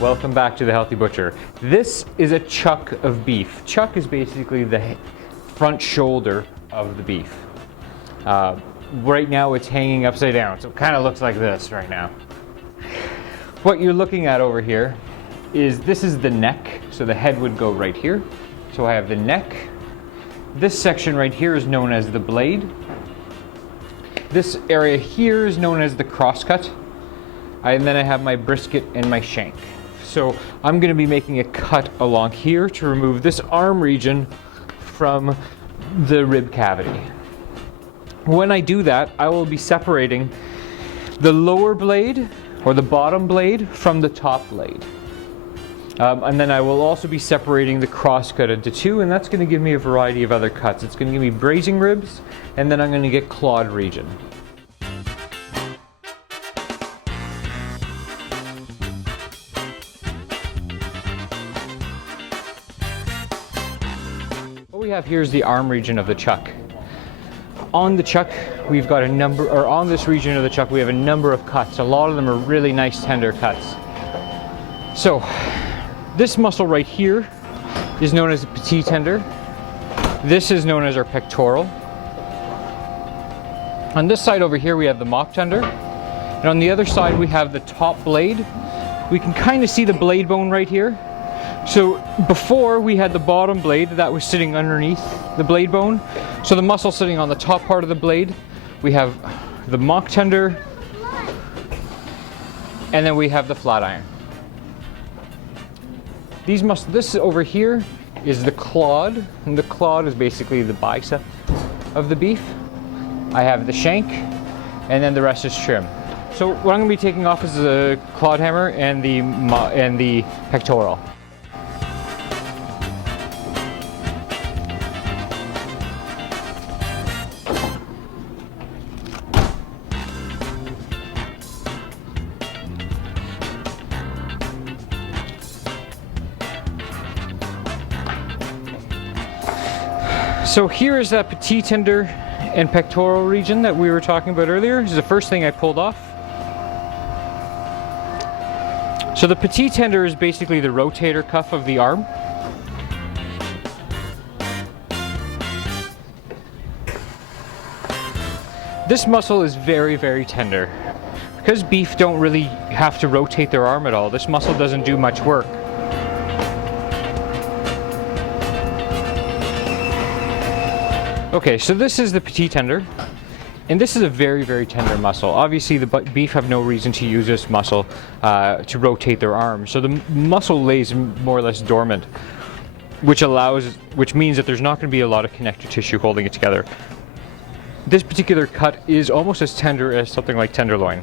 Welcome back to The Healthy Butcher. This is a chuck of beef. Chuck is basically the front shoulder of the beef. Right now it's hanging upside down, so it kind of looks like this right now. What you're looking at over here is this is the neck, so the head would go right here. So I have the neck. This section right here is known as the blade. This area here is known as the crosscut. And then I have my brisket and my shank. So I'm going to be making a cut along here to remove this arm region from the rib cavity. When I do that, I will be separating the lower blade or the bottom blade from the top blade. And then I will also be separating the crosscut into two, and that's going to give me a variety of other cuts. It's going to give me braising ribs, and then I'm going to get clawed region. What we have here is the arm region of the chuck. On the chuck, we've got a number, or on this region of the chuck, we have a number of cuts. A lot of them are really nice tender cuts. So, this muscle right here is known as the Petit Tender. This is known as our pectoral. On this side over here, we have the mock tender. And on the other side, we have the top blade. We can kind of see the blade bone right here. So before we had the bottom blade that was sitting underneath the blade bone. So the muscle sitting on the top part of the blade. We have the mock tender. And then we have the flat iron. This over here is the clod, and the clod is basically the bicep of the beef. I have the shank, and then the rest is trim. So what I'm going to be taking off is the Clodhammer and the pectoral. So here is that Petit Tender and pectoral region that we were talking about earlier. This is the first thing I pulled off. So the Petit Tender is basically the rotator cuff of the arm. This muscle is very, very tender. Because beef don't really have to rotate their arm at all, this muscle doesn't do much work. Okay, so this is the Petit Tender, and this is a very, very tender muscle. Obviously, the beef have no reason to use this muscle to rotate their arm, so the muscle lays more or less dormant, which means that there's not going to be a lot of connective tissue holding it together. This particular cut is almost as tender as something like tenderloin.